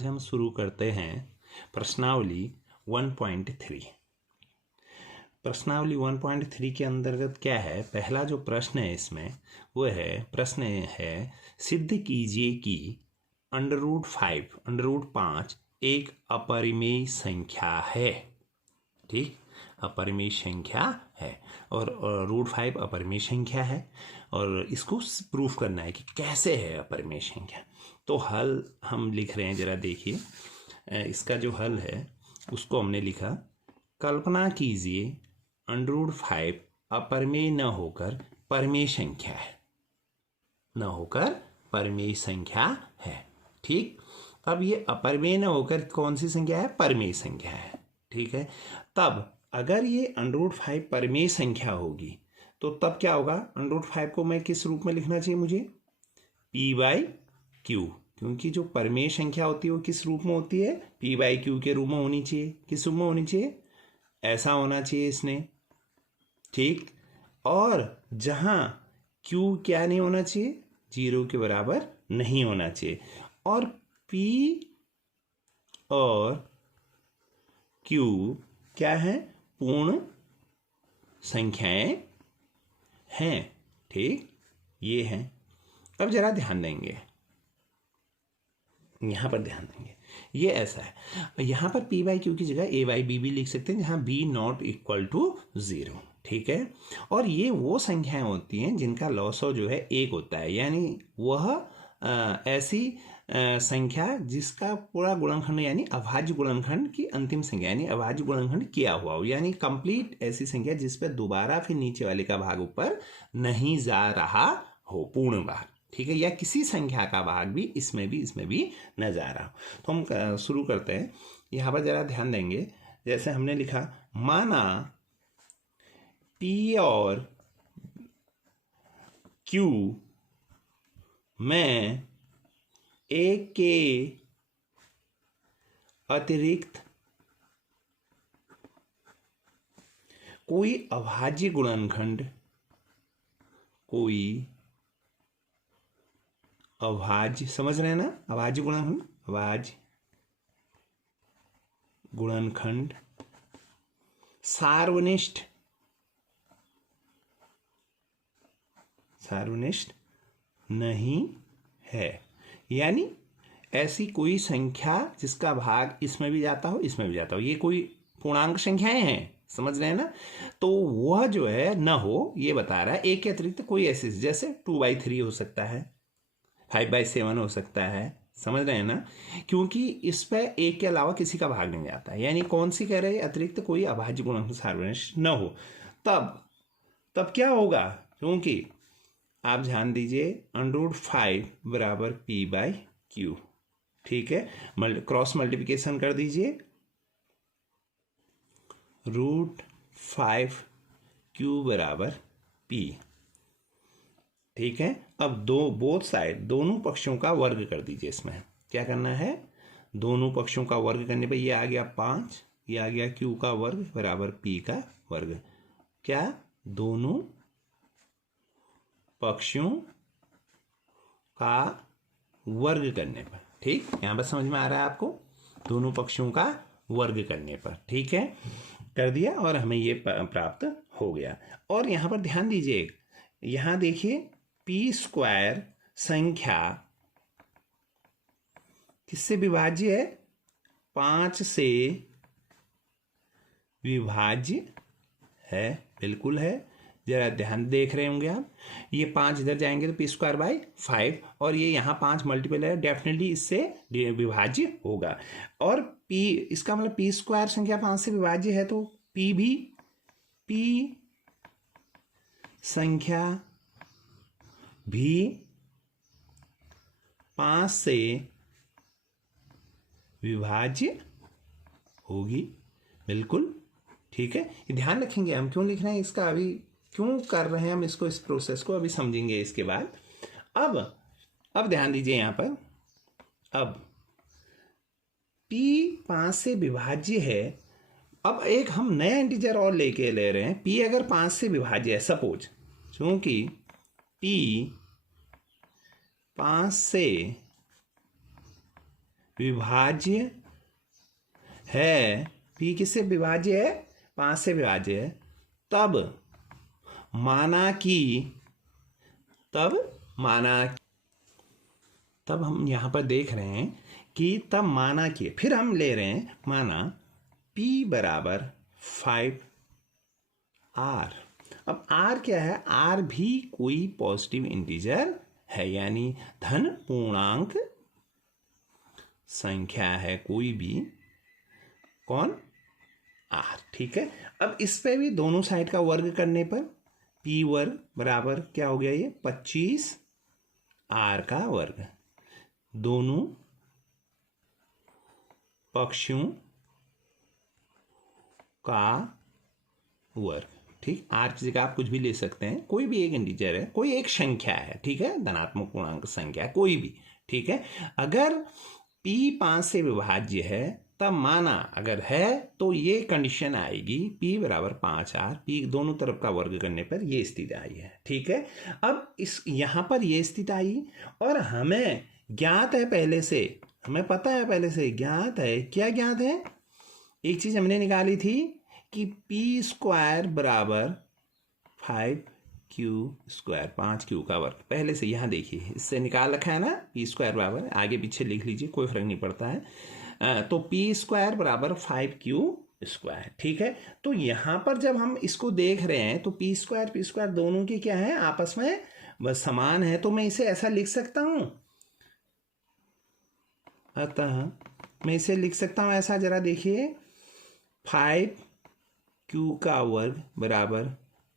आज हम शुरू करते हैं प्रश्नावली 1.3। प्रश्नावली 1.3 के अंतर्गत क्या है, पहला जो प्रश्न है इसमें वो है, प्रश्न है सिद्ध कीजिए कि √5 एक अपरिमेय संख्या है। ठीक, अपरिमेय संख्या है और √5 अपरिमेय संख्या है और इसको प्रूफ करना है कि कैसे है अपरिमेय संख्या। तो हल हम लिख रहे हैं, जरा देखिए इसका जो हल है उसको हमने लिखा, कल्पना कीजिए √5 अपरिमेय न होकर परिमेय संख्या है, न होकर परिमेय संख्या है। ठीक, अब ये अपरिमेय न होकर कौन सी संख्या है, परिमेय संख्या है। ठीक है, तब अगर ये √5 परिमेय संख्या होगी तो तब क्या होगा, √5 को मैं किस रूप में लिखना चाहिए मुझे, p/q, क्योंकि जो परिमेय संख्या होती है वो किस रूप में होती है, p/q के रूप में होनी चाहिए। किस रूप में होनी चाहिए, ऐसा होना चाहिए इसने। ठीक, और जहां q क्या नहीं होना चाहिए, 0 के बराबर नहीं होना चाहिए, और p और q क्या है, पूर्ण संख्याएं हैं। ठीक, ये हैं। अब जरा ध्यान देंगे, यहाँ पर ध्यान देंगे, ये ऐसा है, यहाँ पर p/q की जगह a/b भी लिख सकते हैं, जहाँ b ≠ 0। ठीक है, और ये वो संख्याएं होती हैं जिनका लॉसव जो है 1 होता है, यानी वह ऐसी संख्या जिसका पूरा गुणनखंड यानी अभाज्य गुणनखंड की अंतिम संख्या यानी अभाज्य गुणनखंड किया हुआ हो, यानी कंप्लीट ऐसी संख्या जिस पर दोबारा फिर नीचे वाले का भाग ऊपर नहीं जा रहा हो, पूर्ण भाग। ठीक है, या किसी संख्या का भाग भी इसमें भी न जा रहा हो। तो हम शुरू करते हैं, यहाँ पर जरा ध्यान देंगे। जैसे हमने लिखा, माना p और q में एक के अतिरिक्त कोई अभाज्य गुणनखंड, कोई अभाज्य, समझ रहे हैं ना, अभाज्य गुणनखंड, अभाज्य गुणनखंड सार्वनिष्ठ नहीं है, यानी ऐसी कोई संख्या जिसका भाग इसमें भी जाता हो इसमें भी जाता हो, ये कोई पूर्णांक संख्याएं हैं, समझ रहे हैं ना, तो वह जो है न हो, ये बता रहा है। एक के अतिरिक्त कोई ऐसी, जैसे 2/3 हो सकता है, 5/7 हो सकता है, समझ रहे हैं ना, क्योंकि इस पे एक के अलावा किसी का भाग नहीं जाता, यानी कौन सी कह रहे हैं, अतिरिक्त कोई अभाज्य गुणनखंड सार्वनिष्ठ न हो। तब क्या होगा, क्योंकि आप ध्यान दीजिए √5 बराबर p/q। ठीक है, क्रॉस मल्टीप्लिकेशन कर दीजिए, √5 q बराबर p। ठीक है, अब बोथ साइड, दोनों पक्षों का वर्ग कर दीजिए। इसमें क्या करना है, दोनों पक्षों का वर्ग करने पर ये आ गया 5, ये आ गया q का वर्ग बराबर p का वर्ग। क्या, दोनों पक्षों का वर्ग करने पर। ठीक, यहां पर समझ में आ रहा है आपको, दोनों पक्षों का वर्ग करने पर। ठीक है, कर दिया और हमें ये प्राप्त हो गया। और यहां पर ध्यान दीजिए, यहां देखिए p² संख्या किससे विभाज्य है, 5 से विभाज्य है, बिल्कुल है। जरा ध्यान देख रहे होंगे आप, ये 5 इधर जाएंगे तो p²/5, और ये यहाँ 5 मल्टीपल है, डेफिनेटली इससे विभाज्य होगा। और p, इसका मतलब p² संख्या 5 से विभाज्य है, तो p भी, p संख्या भी 5 से विभाज्य होगी, बिल्कुल। ठीक है, ध्यान रखेंगे, हम क्यों लिख रहे हैं इसका, अभी क्यों कर रहे हैं हम इसको, इस प्रोसेस को अभी समझेंगे इसके बाद। अब ध्यान दीजिए यहाँ पर, अब p 5 से विभाज्य है। अब एक हम नया इंटीजर और लेके ले रहे हैं, p अगर 5 से विभाज्य है, सपोज, क्योंकि p 5 से विभाज्य है, p किससे विभाज्य है? 5 से विभाज्य है, तब माना कि तब हम यहां पर देख रहे हैं कि तब माना कि, फिर हम ले रहे हैं माना p बराबर 5r। अब r क्या है? r भी कोई पॉजिटिव इंटीजर है, यानी धन पूर्णांक संख्या है कोई भी। कौन? r। ठीक है, अब इस पे भी दोनों साइड का वर्ग करने पर p वर्ग बराबर क्या हो गया? ये 25 r का वर्ग, दोनों पक्षों का वर्ग। ठीक, आर की जगह आप कुछ भी ले सकते हैं, कोई भी एक इंटीजर है, कोई एक संख्या है, ठीक है, धनात्मक पूर्णांक संख्या है कोई भी। ठीक है, अगर p 5 से विभाज्य है तब माना, अगर है तो ये कंडीशन आएगी p बराबर 5r, p दोनों तरफ का वर्ग करने पर ये स्थिति आई है। ठीक है, अब इस यहां पर ये स्थिति आई और हमें ज्ञात है पहले से, हमें पता है पहले से, ज्ञात है। क्या ज्ञात है? एक चीज हमने निकाली थी कि p स्क्वायर बराबर 5q स्क्वायर, 5q का वर्ग, पहले से यहां देखिए इससे निकाल रखा है ना, p स्क्वायर बराबर, आगे पीछे लिख लीजिए कोई फर्क नहीं पड़ता है। तो p स्क्वायर बराबर 5q स्क्वायर। ठीक है, तो यहां पर जब हम इसको देख रहे हैं तो p स्क्वायर दोनों की क्या है? आपस में बस समान है, तो मैं इसे ऐसा लिख सकता हूं। अतः मैं इसे लिख सकता हूं ऐसा, जरा देखिए, 5q का वर्ग बराबर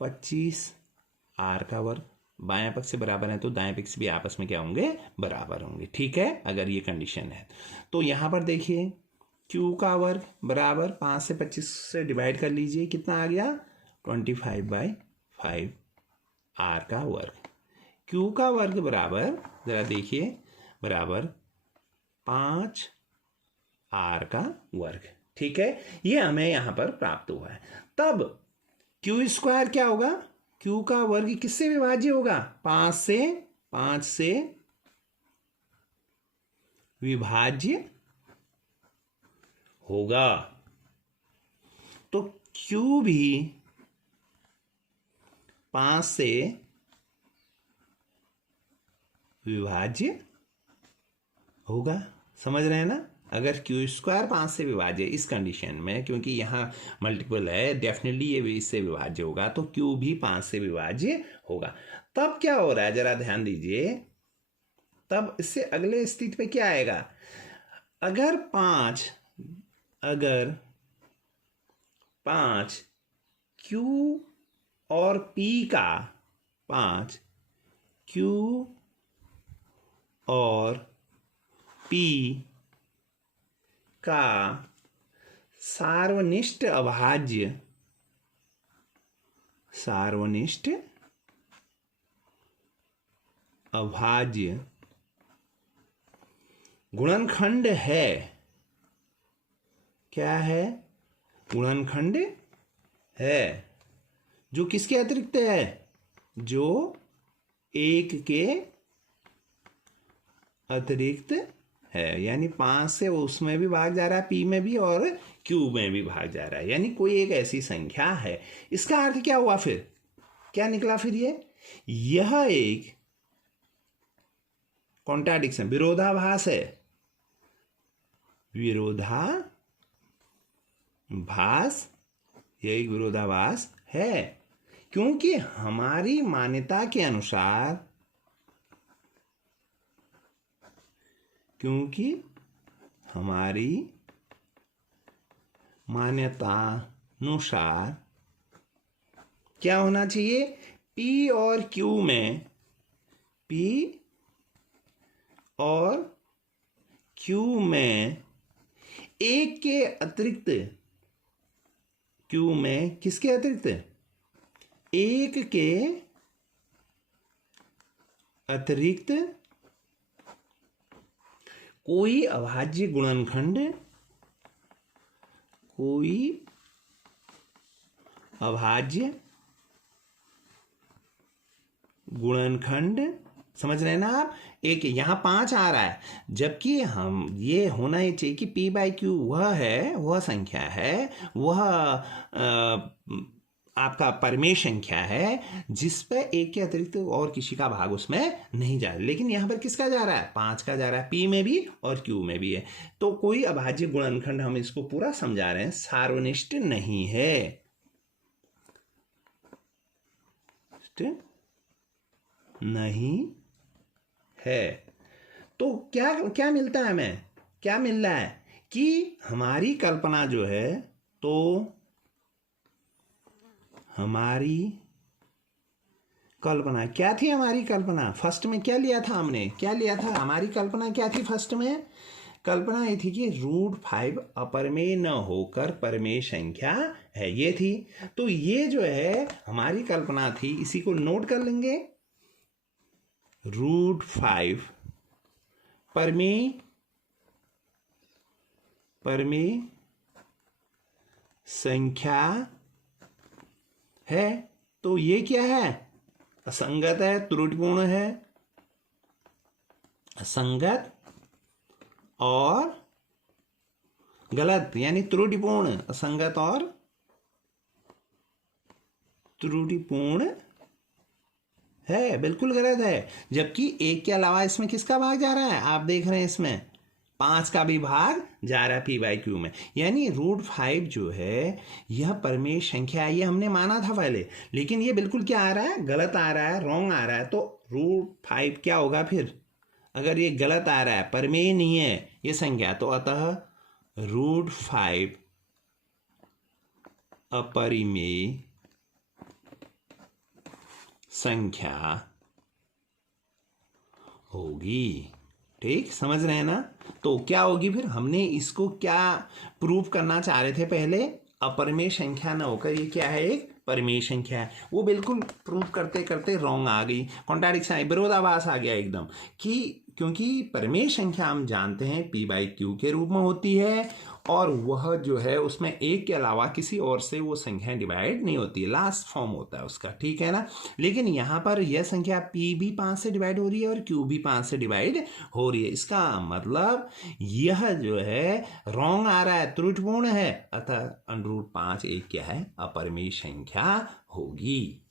25r का वर्ग, बायां पक्ष से बराबर है तो दाएं पक्ष भी आपस में क्या होंगे? बराबर होंगे। ठीक है, अगर ये कंडीशन है तो यहां पर देखिए q का वर्ग बराबर 5 से 25 से डिवाइड कर लीजिए, कितना आ गया? 25/5 r का वर्ग। q का वर्ग बराबर, जरा देखिए, बराबर 5 r का वर्ग। ठीक है, ये हमें यहां पर प्राप्त हुआ है। तब q स्क्वायर क्या होगा? q का वर्ग किससे विभाज्य होगा? 5 से विभाज्य होगा, तो q भी 5 से विभाज्य होगा। समझ रहे हैं ना? अगर q स्क्वायर 5 से विभाज्य इस कंडीशन में, क्योंकि यहाँ मल्टीपल है, डेफिनेटली ये भी इससे विभाज्य होगा, तो q भी 5 से विभाज्य होगा। तब क्या हो रहा है, जरा ध्यान दीजिए, तब इससे अगले स्थिति पे क्या आएगा? अगर 5 q और p का, 5 q और p का सार्वनिष्ठ अभाज्य गुणनखंड है। क्या है? गुणनखंड है, जो किसके अतिरिक्त है? जो 1 के अतिरिक्त है, यानी 5 से उसमें भी भाग जा रहा है, p में भी और q में भी भाग जा रहा है, यानी कोई एक ऐसी संख्या है। इसका अर्थ क्या हुआ? फिर क्या निकला? फिर यह एक कॉन्ट्राडिक्शन, विरोधाभास है, यह एक विरोधाभास है, क्योंकि हमारी मान्यता के अनुसार, क्या होना चाहिए? p और q में एक के अतिरिक्त, q में किसके अतिरिक्त? एक के अतिरिक्त कोई अभाज्य गुणनखंड समझ रहे हैं ना आप? एक यहाँ 5 आ रहा है, जबकि हम ये होना ही चाहिए कि P बाई क्यू वह है, वह संख्या है, वह आपका परिमेय संख्या है जिस पे एक के अतिरिक्त और किसी का भाग उसमें नहीं जा रहा। लेकिन यहाँ पर किसका जा रहा है? 5 का जा रहा है, P में भी और Q में भी है। तो कोई अभाज्य गुणनखंड, हम इसको पूरा समझा रहे हैं, सार्वनिष्ठ नहीं है, नहीं है। तो क्या क्या मिलता है हमें? क्या मिल रहा है कि हमारी कल्पना जो है, तो हमारी कल्पना क्या थी? हमारी कल्पना फर्स्ट में क्या लिया था हमने? क्या लिया था? हमारी कल्पना क्या थी फर्स्ट में? कल्पना ये थी कि √5 अपरिमेय न होकर परिमेय संख्या है, ये थी। तो ये जो है हमारी कल्पना थी, इसी को नोट कर लेंगे। √5 परिमेय संख्या है। तो ये क्या है? असंगत है, त्रुटिपूर्ण है, असंगत और गलत, यानी त्रुटिपूर्ण, असंगत और त्रुटिपूर्ण है, बिल्कुल गलत है। जबकि एक के अलावा इसमें किसका भाग जा रहा है? आप देख रहे हैं इसमें 5 का भी भाग जा रहा है P बाई क्यू में। यानी √5 जो है यह परिमेय संख्या है, ये हमने माना था पहले, लेकिन ये बिल्कुल क्या आ रहा है? गलत आ रहा है, रॉन्ग आ रहा है। तो √5 क्या होगा फिर? अगर ये गलत आ रहा है, परिमेय नहीं है ये संख्या, तो अतः √5 अपरिमेय संख्या होगी। ठीक, समझ रहे हैं ना? तो क्या होगी फिर? हमने इसको क्या प्रूव करना चाह रहे थे पहले? अपरिमेय संख्या न होकर ये क्या है? एक परिमेय संख्या है। वो बिल्कुल प्रूव करते करते रॉन्ग आ गई, कॉन्ट्राडिक्शन आई, विरोधाभास आ गया एकदम, कि क्योंकि परिमेय संख्या हम जानते हैं P बाई क्यू के रूप में होती है, और वह जो है उसमें एक के अलावा किसी और से वो संख्याएं डिवाइड नहीं होती है, लास्ट फॉर्म होता है उसका, ठीक है ना? लेकिन यहाँ पर यह संख्या P भी 5 से डिवाइड हो रही है और Q भी 5 से डिवाइड हो रही है। इसका मतलब यह जो है रॉन्ग आ रहा है, त्रुटिपूर्ण है, अतः √5 एक क्या है? अपरिमेय संख्या होगी।